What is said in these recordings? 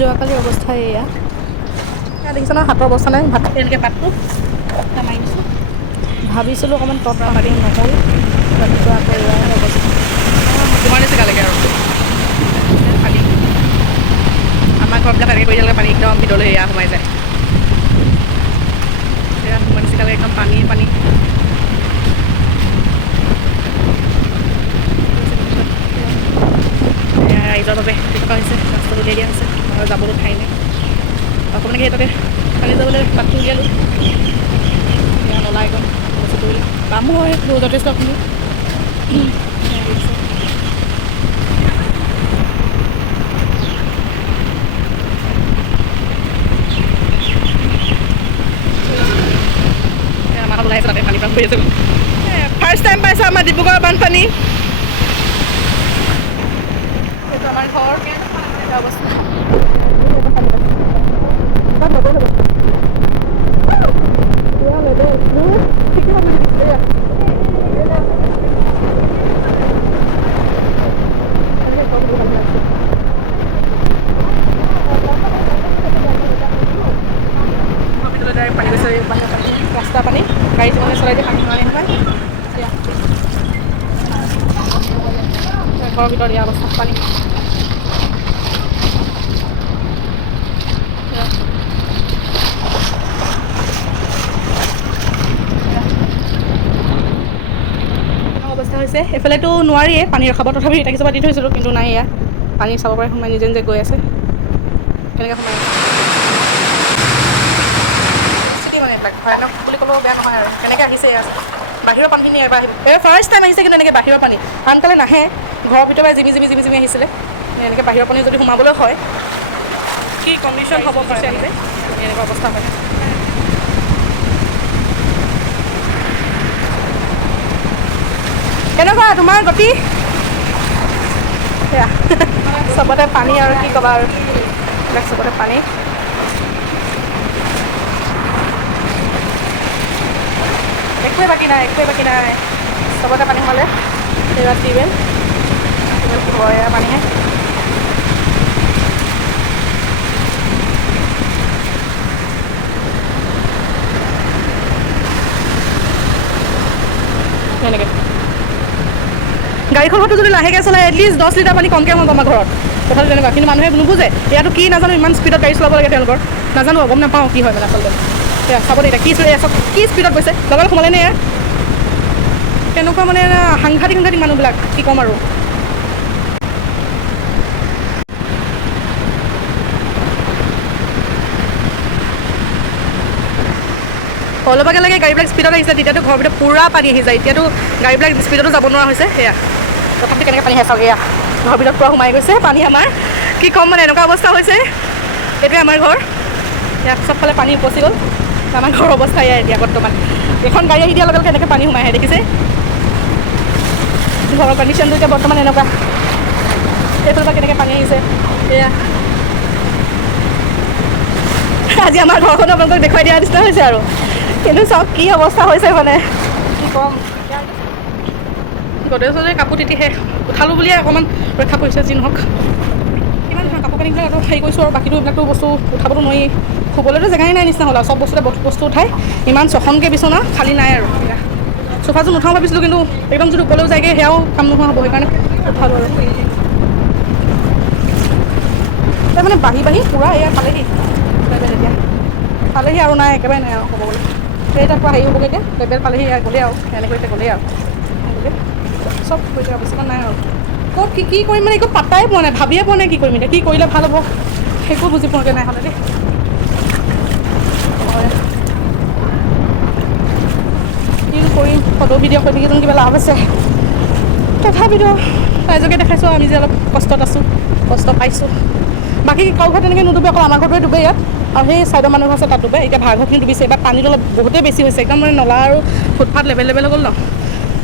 যোৱাকালি অৱস্থা এয়া দেখিছে ন হাতৰ অৱস্থা নাই ভাত এনেকৈ পাতটো মাৰি দিছোঁ ভাবিছিলোঁ অকণমান তৎ পানী নহ'ল ৰাতিপুৱা আকৌ এয়াই অৱস্থা তোমাৰ নিচিনালৈকে আৰু পানী আমাৰ ঘৰবিলাক এনেকৈ কৰি দিলে পানী একদম ভিতৰলৈ এয়া সোমাই যায় সেয়া তোমাৰ নিচিনালৈকে একদম পানী ৰাইজৰ বাবে তেনেকুৱা হৈছে ৰাস্তাটো উলিয়াই দিয়া হৈছে আৰু যাবলৈ ঠাই নাই অকণমানে সিহঁতকে পানী যাবলৈ বাটটো উলিয়ালোঁ এয়া নলা একদম বস্তু কৰিলে কামো হয় যথেষ্টখিনি আমাৰ ওলাই আছে তাতে পানী পাম কৰি আছোঁ ফাৰ্ষ্ট টাইম পাইছোঁ আমাৰ ডিব্ৰুগড়ৰ বানপানী এইটো আমাৰ ঘৰ এটা অৱস্থা পানী গৈছে ৰাস্তা পানী গাড়ী যিমানে চলাই দিয়ে পানী সোমাই সোমাই ঘৰৰ ভিতৰত দিয়া অৱস্থা পানী অৱস্থা হৈছে এইফালেতো নোৱাৰিয়ে পানী ৰখাব তথাপি ইটা কিছুমান দি থৈছিলোঁ কিন্তু নাই এয়া পানী চাব পাৰে সোমাই নিজে নিজে গৈ আছে কেনেকৈ সোমাই পৰিস্থিতি মানে এইবিলাক ভয়ানক বুলি ক'লেও বেয়া নহয় আৰু কেনেকৈ আহিছে এয়া বাহিৰৰ পানীখিনি এবাৰ আহিব এই ফাৰ্ষ্ট টাইম আহিছে কিন্তু এনেকৈ বাহিৰৰ পানী আনকালে নাহে ঘৰৰ ভিতৰৰ পৰা জিমি আহিছিলে এনেকৈ বাহিৰৰ পানী যদি সোমাবলৈ হয় কি কণ্ডিশ্যন হ'ব পাৰে আহিছে এনেকুৱা অৱস্থা হয় কেনেকুৱা তোমাৰ গতি সেয়া চবতে পানী আৰু কি ক'বা আৰু এইবিলাক চবতে পানী একোৱে বাকী নাই চবতে পানী সোমালে এয়া টিউবেল এয়া পানীহে এনেকৈ গাড়ীখন হয়তো যদি লাহেকৈ চলাই এটলিষ্ট 10 লিটাৰ পানী কমকৈ হ'ব আমাৰ ঘৰত কথাটো তেনেকুৱা কিন্তু মানুহে নুবুজে ইয়াতো কি নাজানো ইমান স্পীডত গাড়ী চলাব লাগে তেওঁলোকৰ নাজানো গম নাপাওঁ কি হয় মানে আচলতে এয়া চাব দেই কি স্পীডত গৈছে লগত সোমালে নে তেনেকুৱা মানে সাংঘাতিক মানুহবিলাক কি ক'ম আৰু অলপ আগে গাড়ীবিলাক স্পীডত আহিছে তেতিয়াতো ঘৰৰ ভিতৰত পূৰা পানী আহি যায় এতিয়াতো গাড়ীবিলাক স্পীডতো যাব নোৱাৰা হৈছে সেয়া তথাপি কেনেকৈ পানী আহে চাওক এয়া ঘৰৰ ভিতৰত পূৰা সোমাই গৈছে পানী আমাৰ কি ক'ম মানে এনেকুৱা অৱস্থা হৈছে এইটোৱে আমাৰ ঘৰ ইয়াত চবফালে পানী উপচি গ'ল আমাৰ ঘৰৰ অৱস্থা এয়া এতিয়া বৰ্তমান এখন গাড়ী আহি দিয়াৰ লগে লগে এনেকৈ পানী সোমাই আহে দেখিছে ঘৰৰ কণ্ডিশ্যনটো এতিয়া বৰ্তমান এনেকুৱা এইফালৰ পৰা কেনেকৈ পানী আহিছে এয়া আজি আমাৰ ঘৰখন আপোনালোকক দেখুৱাই দিয়া নিচিনা হৈছে আৰু কিন্তু চাওক কি অৱস্থা হৈছে মানে কি ক'ম গডেজ কাপোৰ তিতি শেষ উঠালোঁ বুলিয়ে অকণমান ৰক্ষা পৰিছে যি নহওক কিমান কাপোৰ কানিবিলাক আকৌ হেৰি কৰিছোঁ আৰু বাকীটো এইবিলাকতো বস্তু উঠাবতো নোৱাৰি শুবলৈতো জেগাই নাই নিচিনা হ'ল আৰু চব বস্তু উঠাই ইমান ছখনকৈ বিচনা খালী নাই আৰু চোফাযোৰ নুঠাওঁ ভাবিছিলোঁ কিন্তু একদম যদি ওপৰলৈও যায়গৈ সেয়াও কাম নোহোৱা হ'ব সেইকাৰণে উঠালোঁ আৰু মানে বাঢ়ি পূৰা এয়া পালেহি এতিয়া পালেহি আৰু নাই একেবাৰে নাই আৰু ক'ব গ'লে সেই তাৰ পৰা হেৰি হ'বগৈ এতিয়া লেবেল পালেহি গ'লেই আৰু এনেকৈ এতিয়া গ'লেই আৰু চব হৈ যাব অৱস্থামান নাই আৰু ক'ত কি কৰিম মানে একো পাত্তাই পোৱা নাই ভাবিয়ে পোৱা নাই কি কৰিম এতিয়া কি কৰিলে ভাল হ'ব সেইকো বুজি পোৱাকৈ নাই হ'লে দেই কি কৰিম ফটো ভিডিঅ' কৰি থাকি কিবা লাভ আছে তথাপিতো ৰাইজকে দেখাইছোঁ আমি যে অলপ কষ্টত আছোঁ কষ্ট পাইছোঁ বাকী কাৰো ঘৰত তেনেকৈ নুডুবে অকল আমাৰ ঘৰটোৱে ডুবে ইয়াত আৰু সেই চাইডৰ মানুহ আছে তাত ডুবে এতিয়া ভাড়াঘৰখিনি ডুবিছে এবাৰ পানীটো অলপ বহুতেই বেছি হৈছে একদম মানে নলা আৰু ফুটপাথ লেভেল হৈ গ'ল ন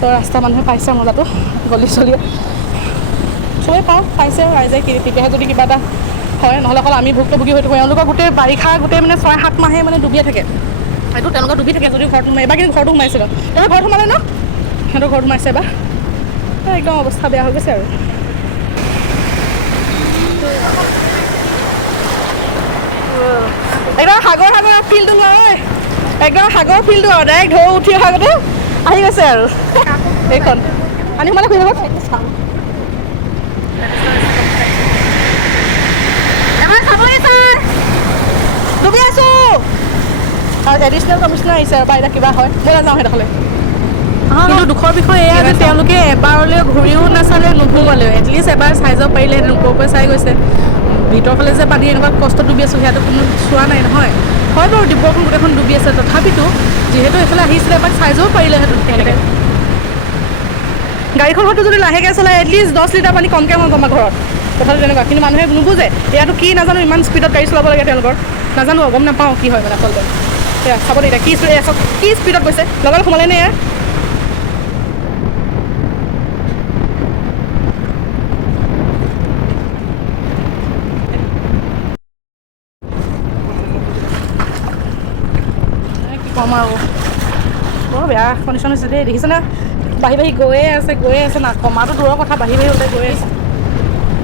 তো ৰাস্তা মানুহে পাইছে মজাটো গলি চলিয়ে চবেই পাইছে আৰু ৰাইজে তেতিয়াহে যদি কিবা এটা হয় নহ'লে অকল আমি ভুক্তভোগী হৈ থাকোঁ এওঁলোকৰ গোটেই বাৰিষা গোটেই মানে 6-7 মাহে মানে ডুবিয়ে থাকে এইটো তেওঁলোকৰ ডুবি থাকে যদি ঘৰত সোমাই এবাৰ কিন্তু ঘৰটো সোমাইছে তেওঁলোকৰ ঘৰত সোমালে ন সিহঁতৰ ঘৰত সোমাইছে এবাৰ একদম অৱস্থা বেয়া হৈ গৈছে আৰু একদম সাগৰ ফিল্ডটো নহয়, একদম সাগৰ ফিল্ডটো আৰু ডাইৰেক্ট ঢৌ উঠি অহা আগতে আহি গৈছে আৰু এইখন আনি মানে খুলি যাব ডুবি আছো আৰু এডিচনেল কমিশ্যনাৰ আহিছে আৰু বাইদেউ কিবা হয় মই নাযাওঁ সেইডোখৰলৈ। কিন্তু দুখৰ বিষয় এয়া যে তেওঁলোকে এবাৰলৈ ঘূৰিও নাচালে নুঘূমালেও এটলিষ্ট এবাৰ চাই যাব পাৰিলে ওপৰৰ চাই গৈছে ভিতৰ ফালে যে পানী এনেকুৱা কষ্ট ডুবি আছোঁ সেয়াটো কোনো চোৱা নাই নহয় হয় বাৰু ডিব্ৰুগড়খন গোটেইখন ডুবি আছে তথাপিতো যিহেতু এইফালে আহিছিলে এবাৰ চাই যাব পাৰিলে সেইটো তেনেকৈ গাড়ীখন হয়তো যদি লাহেকৈ চলায় এটলিষ্ট 10 লিটাৰ পানী কমকৈ হয় আমাৰ ঘৰত কথাটো তেনেকুৱা কিন্তু মানুহে নুবুজে ইয়াতো কি নাজানো ইমান স্পীডত গাড়ী চলাব লাগে তেওঁলোকৰ নাজানো গম নাপাওঁ কি হয় মানে আচলতে সেয়া চাব দেই কি স্পীডত গৈছে লগালগ সোমালে নে এয়া কম আৰু বৰ বেয়া কণ্ডিশ্যন হৈছে দেই দেখিছেনে বাঢ়ি গৈয়ে আছে না কমাটো দূৰৰ কথা বাঢ়ি ওলাই গৈ আছে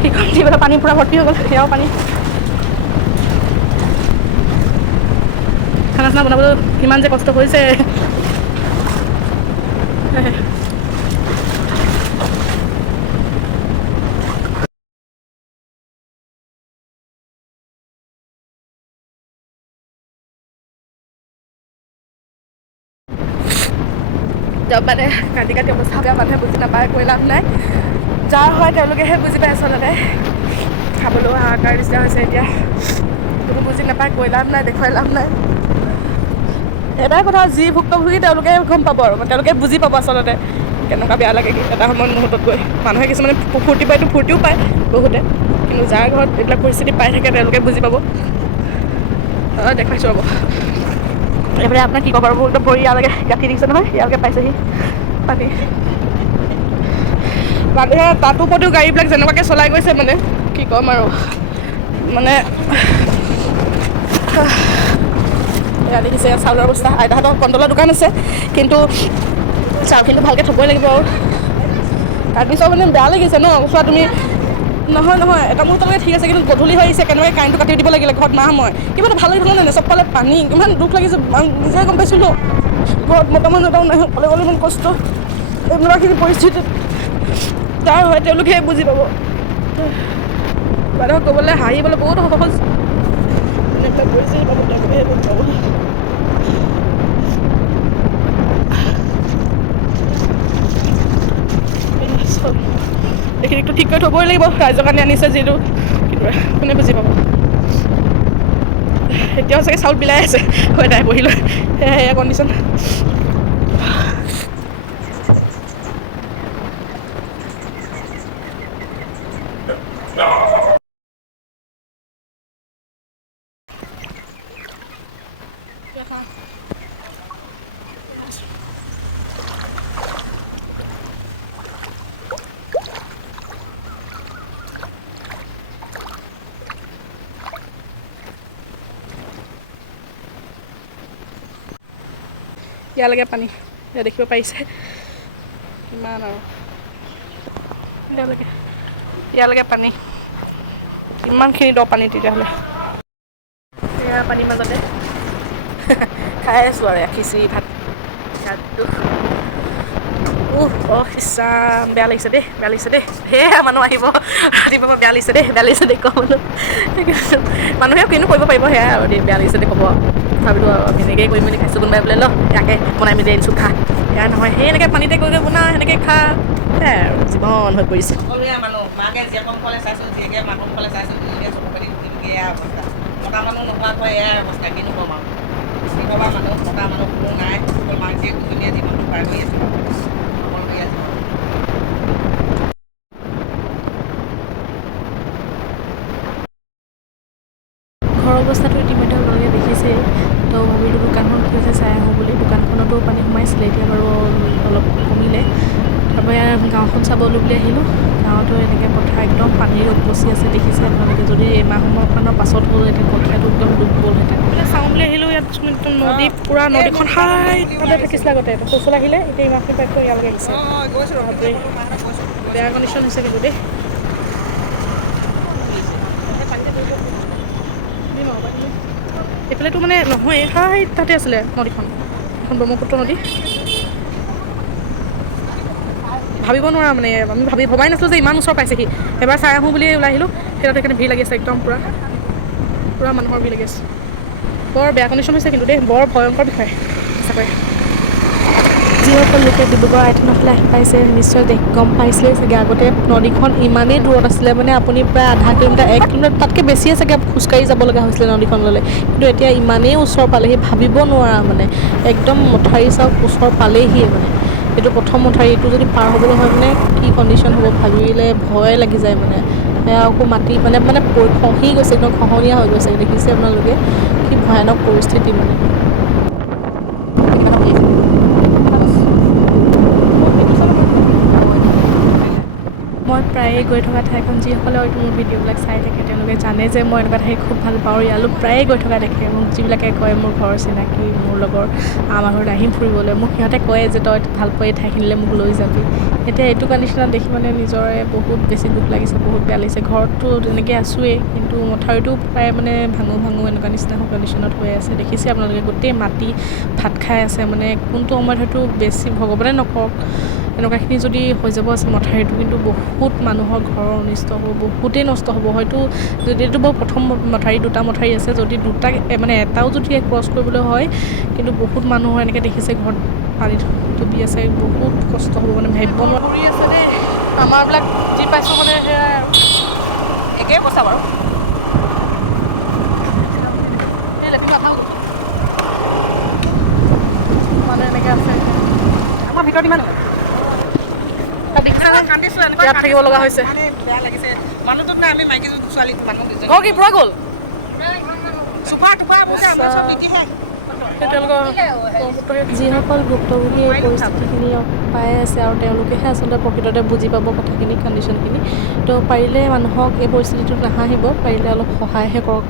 সেইখন দি পেলাই পানী পূৰা ভৰ্তি হৈ গ'ল সেয়াও পানী খানা চানা বনাবলৈ কিমান যে কষ্ট কৰিছে জব মানে কাটি অৱস্থা বেয়া মানুহে বুজি নাপায় কৈ লাভ নাই যাৰ হয় তেওঁলোকেহে বুজি পায় আচলতে খাবলৈও হাহাকাৰ নিচিনা হৈছে এতিয়া কোনো বুজি নাপায় কৈ লাভ নাই দেখুৱাই লাভ নাই এটাই কথা যি ভুক্তভোগী তেওঁলোকে গম পাব আৰু তেওঁলোকে বুজি পাব আচলতে কেনেকুৱা বেয়া লাগে এটা সময়ত মুহূৰ্তত গৈ মানুহে কিছুমানে ফূৰ্তি পায়তো ফূৰ্তিও পায় বহুতে কিন্তু যাৰ ঘৰত এইবিলাক পৰিস্থিতি পাই থাকে তেওঁলোকে বুজি পাব দেখুৱাইছোঁ ৰ'ব এইফালে আপোনাৰ কি ক'ব আৰু একদম ভৰি ইয়ালৈকে গাঁঠি দিছে নহয় ইয়ালৈকে পাইছেহি পানী মানুহে তাতো ওপৰতো গাড়ীবিলাক যেনেকুৱাকৈ চলাই গৈছে মানে কি ক'ম আৰু মানে এয়া দেখিছে চাউলৰ অৱস্থা আইতাহঁতৰ কণ্ট্ৰলৰ দোকান আছে কিন্তু চাউলখিনিটো ভালকৈ থ'বই লাগিব আৰু তাৰপিছত মানে বেয়া লাগিছে ন চোৱা তুমি নহয় এটা মুহূৰ্তলৈকে ঠিক আছে কিন্তু গধূলি হৈ আহিছে কেনেকৈ কাৰেণ্টটো কাটি দিব লাগিলে ঘৰত নাহ মই কিবা এটা ভাল লাগি থকা নাই চবফালে পানী কিমান দুখ লাগিছে নিজে গম পাইছিলোঁ ঘৰত মতা মানুহ এটাও নাই অকলে অকলে ইমান কষ্ট এনেকুৱাখিনি পৰিস্থিতিত যাৰ হয় তেওঁলোকে বুজি পাব মানুহক ক'বলৈ হাঁহিবলৈ বহুত সহজ এনেকুৱা পৰিস্থিতি পাব তেওঁলোকেহে বুজি পাব এইখিনিতো ঠিক কৰি থ'বই লাগিব ৰাইজৰ কাৰণে আনিছে যিটো কিন্তু কোনে বুজি পাব এতিয়াও চাগে চাউল বিলাই আছে হয় নাই বহি লৈ সেয়া কণ্ডিশ্যন ইয়ালৈকে পানী এয়া দেখিব পাৰিছে ইমান আৰু ইয়ালৈকে পানী ইমানখিনি দ পানী তেতিয়াহ'লে এয়া পানীৰ মাজতে খাই আছোঁ আৰু খিচিৰি ভাত ইছাম বেয়া লাগিছে দেই সেয়া মানুহ আহিব ৰাতিপুৱা বেয়া লাগিছে দেই কোৱা মানুহে কিনো কৰিব পাৰিব সেয়াই আৰু দেই বেয়া লাগিছে দেই ক'ব তথাপিতো আৰু আমি এনেকৈয়ে কৰি মেলি খাইছোঁ কোনোবাই বোলে ইয়াকে বনাই মেলি আনিছোঁ খা এয়া নহয় সেই এনেকৈ পানীতে গৈ বনা সেনেকৈ খা সেয়াই আৰু জীৱন হৈ পৰিছে সকলোৱে মানুহ মাকে জীয়েকসকলে চাইছোঁ জীয়েকে মাকসকলে চাইছোঁ চকু পাতি এয়া অৱস্থা মতা মানুহ নোহোৱাকৈ এয়াই অৱস্থা কিনো ক'ম আৰু যিঘৰবা মানুহ মতা মানুহ কোনো নাই অকল মাক জীয়েক দুজনীয়ে জীৱনটো পাৰ কৰি আছে সকলোকে আছে ঘৰৰ অৱস্থাটো ইতিমধ্যে আপোনালোকে দেখিছেই তো ভাবিলোঁ দোকানখন কি হৈছে চাই আহোঁ বুলি দোকানখনতো পানী সোমাইছিলে এতিয়া বাৰু অলপ কমিলে তাৰপৰা গাঁওখন চাবলৈ বুলি আহিলোঁ গাঁৱতো এনেকৈ পথাৰ একদম পানীৰ উপচি আছে দেখিছে আপোনালোকে যদি এমাহমানৰ পাছত হ'লহেঁতেন কঠীয়াটো একদম ডুব গ'লহেঁতেন মানে চাওঁ বুলি আহিলোঁ ইয়াত একদম নদী পূৰা নদীখন হাইতে থাকিছিলে আগতে শৌচল আহিলে এতিয়া ইমানখিনি পাইপ কৰি ইয়ালৈকে আহিছে বেয়া কণ্ডিশ্যন হৈছে কিন্তু দেই এইফালেতো মানে নহয়, হাই তাতে আছিলে নদীখন, এখন ব্ৰহ্মপুত্ৰ নদী। ভাবিব নোৱাৰা মানে, আমি ভবাই নাছিলোঁ যে ইমান ওচৰ পাইছেহি। এবাৰ চাই আহোঁ বুলি ওলাই আহিলোঁ, সেইটাতে সেইকাৰণে ভিৰ লাগি আছে একদম পূৰা মানুহৰ ভিৰ লাগি আছে। বৰ বেয়া কণ্ডিশ্যন হৈছে কিন্তু দেই, বৰ ভয়ংকৰ বিষয় সঁচাকৈ। যিসকল লোকে ডিব্ৰুগড় আইথানৰ ফালে আহি পাইছে নিশ্চয় গম পাইছিলেই চাগে আগতে নদীখন ইমানেই দূৰত আছিলে, মানে আপুনি প্ৰায় আধা কিলোমিটাৰ 1 কিলোমিটাৰ তাতকৈ বেছিয়ে চাগে খোজকাঢ়ি যাব লগা হৈছিলে নদীখনলৈ। কিন্তু এতিয়া ইমানেই ওচৰ পালেহি, ভাবিব নোৱাৰা মানে, একদম মথাউৰি চাওক ওচৰ পালেহিয়ে মানে। এইটো প্ৰথম মথাউৰি, এইটো যদি পাৰ হ'বলৈ হয় মানে কি কণ্ডিশ্যন হ'ব ভাবিলে ভয় লাগি যায় মানে। আকৌ মাটি মানে খহি গৈছে, একদম খহনীয়া হৈ গৈছে, দেখিছে আপোনালোকে কি ভয়ানক পৰিস্থিতি মানে। মই প্ৰায়ে গৈ থকা ঠাইখন, যিসকলে হয়তো মোৰ ভিডিঅ'বিলাক চাই থাকে তেওঁলোকে জানে যে মই এনেকুৱা ঠাই খুব ভাল পাওঁ। ইয়ালৈ প্ৰায়ে গৈ থকা দেখে মোক, যিবিলাকে কয় মোৰ ঘৰৰ চিনাকি, মোৰ লগৰ আমাৰ ঘৰত আহিম ফুৰিবলৈ, মোক সিহঁতে কয় যে তই ভাল পোৱা এই ঠাইখিনিলৈ মোক লৈ যাবি। এতিয়া এইটো কণ্ডিশ্যনত দেখি মানে নিজৰে বহুত বেছি দুখ লাগিছে, বহুত বেয়া লাগিছে। ঘৰততো তেনেকৈ আছোঁৱেই, কিন্তু মথাউৰিটো প্ৰায় মানে ভাঙো এনেকুৱা নিচিনা কণ্ডিশ্যনত হৈ আছে। দেখিছে আপোনালোকে গোটেই মাটি ভাত খাই আছে মানে। কোনটো সময়ত হয়তো বেছি ভগৱানে নকৰক এনেকুৱাখিনি যদি হৈ যাব আছে মথাউৰিটো, কিন্তু বহুত মানুহৰ ঘৰৰ অনিষ্ট হ'ব, বহুতেই নষ্ট হ'ব। হয়তো যদিটো বাৰু প্ৰথম মথাউৰি, 2টা মথাউৰি আছে, যদি দুটা মানে এটাও যদি ক্ৰছ কৰিবলৈ হয়, কিন্তু বহুত মানুহৰ এনেকৈ দেখিছে ঘৰত পানীত ডুবি আছে, বহুত কষ্ট হ'ব মানে ভাবিব নোৱাৰা। ঘূৰি আছে দেই, আমাৰবিলাক যি পাইছোঁ মানে সেয়াই আৰু একেই কৈছা বাৰু। এই লেট্ৰিন নাথাকোঁ মানুহ এনেকৈ আছে। আমাৰ ভিতৰত ইমান দেখিছানে কান্দিছোঁ, ইয়াত থাকিব লগা হৈছে। ইমানেই বেয়া লাগিছে। মানুহটোত নাই, আমি মাইকী ছোৱালী মানুহ দুজনী ঘৰ কি পূৰা গ'ল? চোফা টোপা বস্তু আমাৰ চব তিতিহে। যিসকল ভুক্তভোগী এই পৰিস্থিতিখিনি পাই আছে আৰু তেওঁলোকেহে আচলতে প্ৰকৃততে বুজি পাব কথাখিনি, কণ্ডিশ্যনখিনি। তো পাৰিলে মানুহক এই পৰিস্থিতিটোত নাহাঁহিব, পাৰিলে অলপ সহায়হে কৰক।